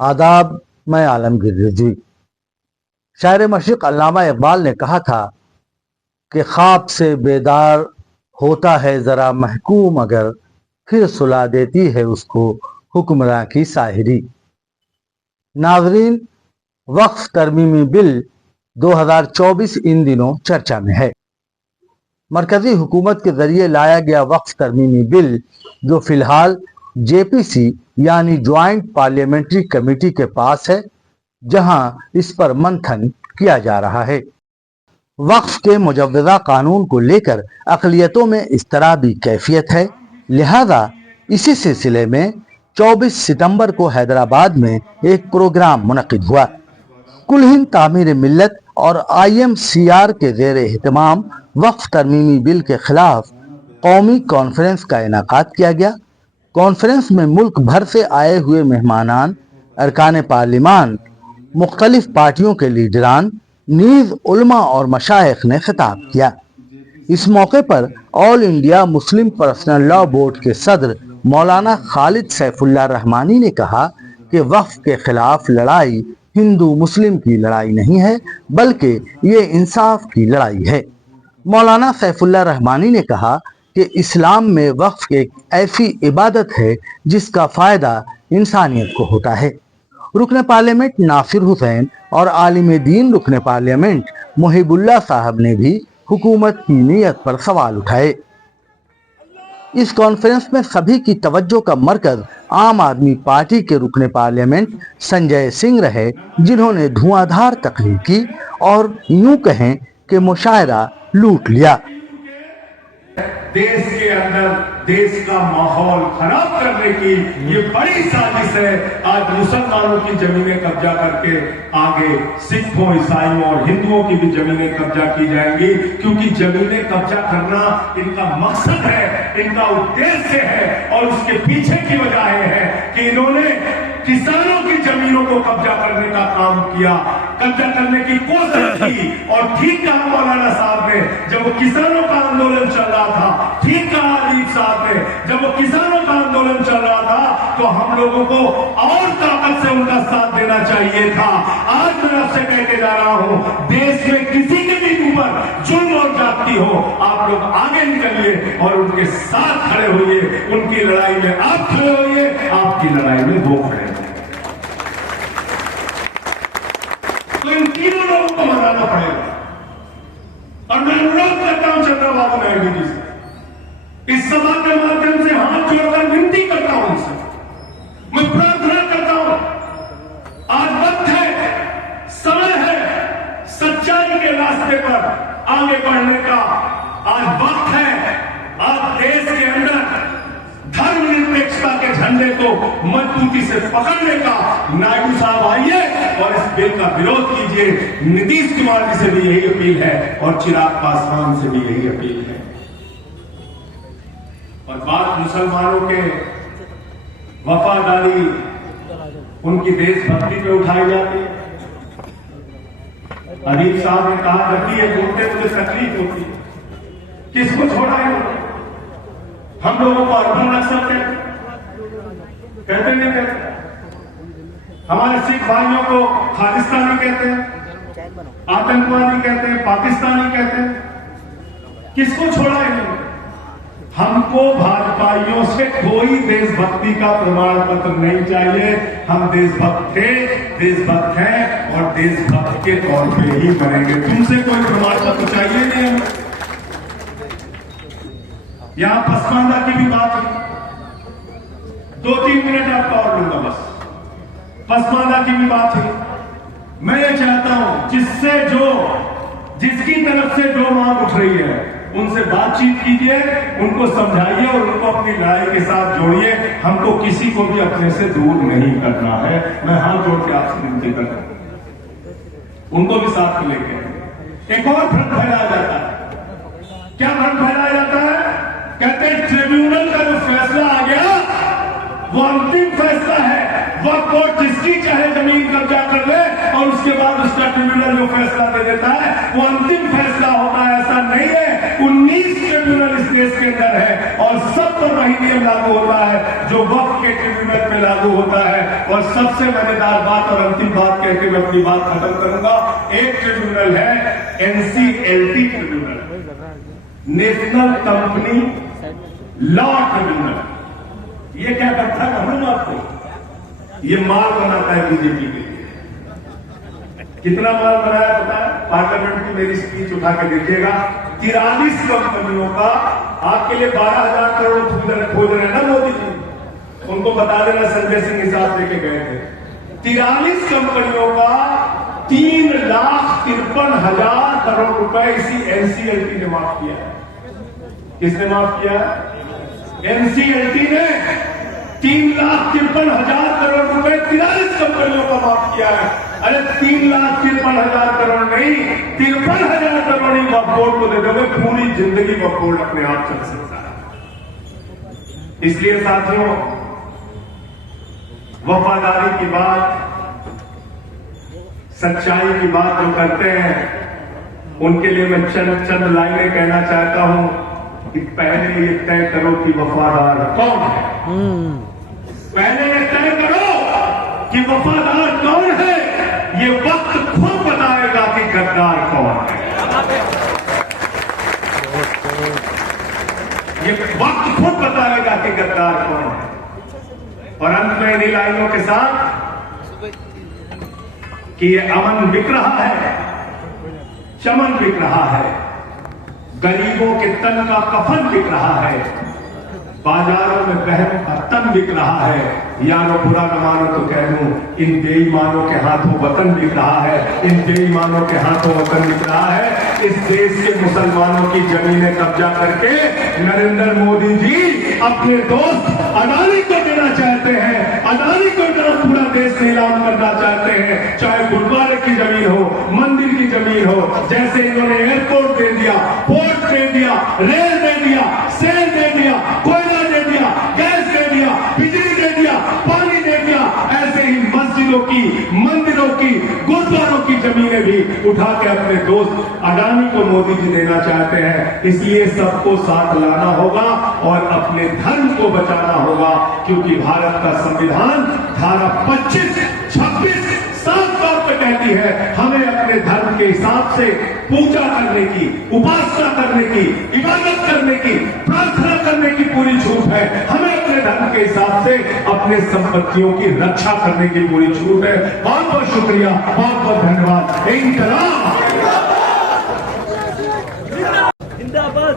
आदाब, मैं आलमगीर रिजवी। शायर मशरिक़ अल्लामा इकबाल ने कहा था कि ख्वाब से बेदार होता है ज़रा महकूम, अगर फिर सुला देती है उसको हुक्मरां की साहिरी। नाज़रीन, वक्फ तरमीमी बिल 2024 इन दिनों चर्चा में है। मरकजी हुकूमत के जरिए लाया गया वक्फ तरमीमी बिल, जो फिलहाल JPC यानी ज्वाइंट पार्लियामेंट्री कमेटी के पास है, जहां इस पर मंथन किया जा रहा है। वक्फ के मुजव्वज़ा कानून को लेकर अक़लियतों में इज़्तिराबी कैफियत है, लिहाजा इसी सिलसिले में 24 सितंबर को हैदराबाद में एक प्रोग्राम मुनक़िद हुआ। कुल हिंद तामीर मिल्लत और IMCR के ज़ेर एहतमाम वक्फ तरमीमी बिल के खिलाफ कौमी कॉन्फ्रेंस का इनाकाद किया गया। कॉन्फ्रेंस में मुल्क भर से आए हुए मेहमानान, अरकान पार्लिमान, मुख्तलिफ पार्टियों के लीडरान, नीज़ उलमा और मशाइख ने खिताब किया। इस मौके पर all India Muslim personal law board के सदर मौलाना खालिद सैफुल्लाह रहमानी ने कहा कि वक्फ के खिलाफ लड़ाई हिंदू मुस्लिम की लड़ाई नहीं है, बल्कि ये इंसाफ की लड़ाई है। मौलाना सैफुल्लाह रहमानी ने कहा कि इस्लाम में वक्फ एक ऐसी इबादत है जिसका फ़ायदा इंसानियत को होता है। रुकन पार्लियामेंट नासिर हुसैन और आलिम दीन रुकन पार्लियामेंट मुहिबुल्लाह साहब ने भी हुकूमत की नीयत पर सवाल उठाए। इस कॉन्फ्रेंस में सभी की तवज्जो का मरकज आम आदमी पार्टी के रुकन पार्लियामेंट संजय सिंह रहे, जिन्होंने धुआंधार तकरीर की और यूं कहें कि मुशायरा लूट लिया। देश के अंदर देश का माहौल खराब करने की ये बड़ी साजिश है। आज मुसलमानों की जमीनें कब्जा करके आगे सिखों, ईसाइयों और हिंदुओं की भी जमीनें कब्जा की जाएंगी, क्योंकि जमीनें कब्जा करना इनका मकसद है, इनका उद्देश्य है। और उसके पीछे की वजह है कि इन्होंने किसानों की जमीनों को कब्जा करने का काम किया, कब्जा करने की कोशिश की। और ठीक कहा मौलाना साहब ने, जब वो किसानों का आंदोलन चल रहा था, ठीक कहा अजीब साहब ने, जब वो किसानों का आंदोलन चल रहा था तो हम लोगों को और ताकत से उनका साथ देना चाहिए था। आज मैं आपसे कहते जा रहा हूं, देश में किसी के भी ऊपर जुल्म और जाति हो, आप लोग आगे निकलिए और उनके साथ खड़े होइए। उनकी लड़ाई में आप खड़े होइए, आपकी लड़ाई में वो खड़े। तो इन तीनों लोगों को मनाना पड़ेगा। और मैं अनुरोध करता हूं चंद्रबाबू नायडू जी से, इस सभा के माध्यम से हाथ जोड़कर विनती करता हूं उनसे, मैं प्रार्थना करता हूं, आज वक्त है, समय है सच्चाई के रास्ते पर आगे बढ़ने का। आज वक्त है, आज देश के अंदर धर्मनिरपेक्षता के झंडे को मजबूती से पकड़ने का। नायडू साहब आइए और इस बिल का विरोध कीजिए। नीतीश कुमार जी से भी यही अपील है और चिराग पासवान से भी यही अपील है। और बात मुसलमानों के वफादारी, उनकी देशभक्ति पे उठाई जाती है। अजीब साहब ने कहा करती है, बोलते मुझे तकलीफ होती है, किसको छोड़ा है? हम लोगों को अरबन नक्सल कहते नहीं कहते? हमारे सिख भाइयों को खालिस्तानी कहते हैं, आतंकवादी कहते हैं, पाकिस्तानी कहते हैं। किसको छोड़ा है? हमको भाजपाइयों से कोई देशभक्ति का प्रमाण पत्र नहीं चाहिए। हम देशभक्त थे, देशभक्त हैं और देशभक्त के तौर पे ही करेंगे। तुमसे कोई प्रमाण पत्र चाहिए नहीं हमें। यहां पसमानदा की भी बात है, 2-3 मिनट आपका और लूंगा बस। पसमानदा की भी बात है। मैं ये चाहता हूं, जिसकी तरफ से जो मांग उठ रही है, उनसे बातचीत कीजिए, उनको समझाइए और उनको अपनी लड़ाई के साथ जोड़िए। हमको किसी को भी अपने से दूर नहीं करना है। मैं हाथ जोड़ के आपसे विनती करता हूं, उनको भी साथ में लेके। एक और भ्रम फैलाया जाता है। क्या भ्रम फैलाया जाता है? कहते हैं ट्रिब्यूनल का जो फैसला आ गया वो अंतिम फैसला है, वह कोर्ट रजिस्ट्री चाहे जमीन कब्जा कर ले और उसके बाद उसका ट्रिब्यूनल जो फैसला दे देता है वो अंतिम फैसला होता है, ऐसा नहीं है। 19 ट्रिब्यूनल इस देश के अंदर है और सब पर वही नियम लागू होता है जो वक्त के ट्रिब्यूनल पे लागू होता है। और सबसे मजेदार बात और अंतिम बात कह के मैं अपनी बात खत्म करूंगा। एक ट्रिब्यूनल है NCLT tribunal, national company law tribunal. ये क्या करता है मालूम आपको? ये माल बनाता है बीजेपी के लिए। कितना माल बनाया पता है? पार्लियामेंट की मेरी स्पीच उठा के देखिएगा। 43 कंपनियों का आपके लिए 12,000 करोड़ खोज रहे हैं ना मोदी जी, उनको बता देना संजय सिंह हिसाब लेके गए थे। 43 कंपनियों का 3,53,000 करोड़ रुपए इसी NCLT ने माफ किया है। किसने माफ किया? NCLT ने 3,53,000 करोड़ रुपए 43 कंपनियों का माफ किया है। अरे 3,53,000 करोड़ नहीं, 53,000 करोड़ ही वक्फ बोर्ड को दे दोगे, पूरी जिंदगी वक्फ बोर्ड अपने आप चल सकता है। इसलिए साथियों, वफादारी की बात, सच्चाई की बात जो करते हैं उनके लिए मैं चंद लाइनें कहना चाहता हूं कि पहले ये तय करो कि वफादार कौन है। पहले ये तय करो कि वफादार कौन है। ये वक्त खुद बताएगा कि गद्दार कौन है। ये वक्त खुद बताएगा कि गद्दार कौन है। और अंत में इन्हीं लाइनों के साथ कि ये अमन बिक रहा है, चमन बिक रहा है, गरीबों के तन का कफन बिक रहा है, बाजारों में बहनों का तन बिक रहा है। यारो बुरा न मानो तो कह दूं, इन बेईमानों के हाथों वतन बिक रहा है, इन बेईमानों के हाथों वतन बिक रहा है। इस देश के मुसलमानों की जमीनें कब्जा करके नरेंद्र मोदी जी अपने दोस्त अडानी को देना चाहते हैं। अडानी को पूरा देश नीलाम करना चाहते हैं, चाहे गुरुद्वारे की जमीन हो, मंदिर की जमीन हो। जैसे इन्होंने एयरपोर्ट दे दिया, पोर्ट दे दिया, रेल दे दिया, सेल दे दिया, कोयला दे दिया, गैस दे दिया, बिजली दे दिया, पानी दे दिया, ऐसे ही मस्जिदों की, मंदिरों की, गुरुद्वारों की जमीनें भी उठा के अपने दोस्त अडानी को मोदी जी देना चाहते हैं। इसलिए सबको साथ लाना होगा और अपने धर्म को बचाना होगा, क्योंकि भारत का संविधान धारा 25, 26 साफ तौर पर कहती है हमें अपने धर्म के हिसाब से पूजा करने की, उपासना करने की, इबादत करने की, प्रार्थना करने की पूरी छूट है। हमें अपने धर्म के हिसाब से अपने संपत्तियों की रक्षा करने की पूरी छूट है। बहुत बहुत शुक्रिया, बहुत बहुत धन्यवाद। जिंदाबाद।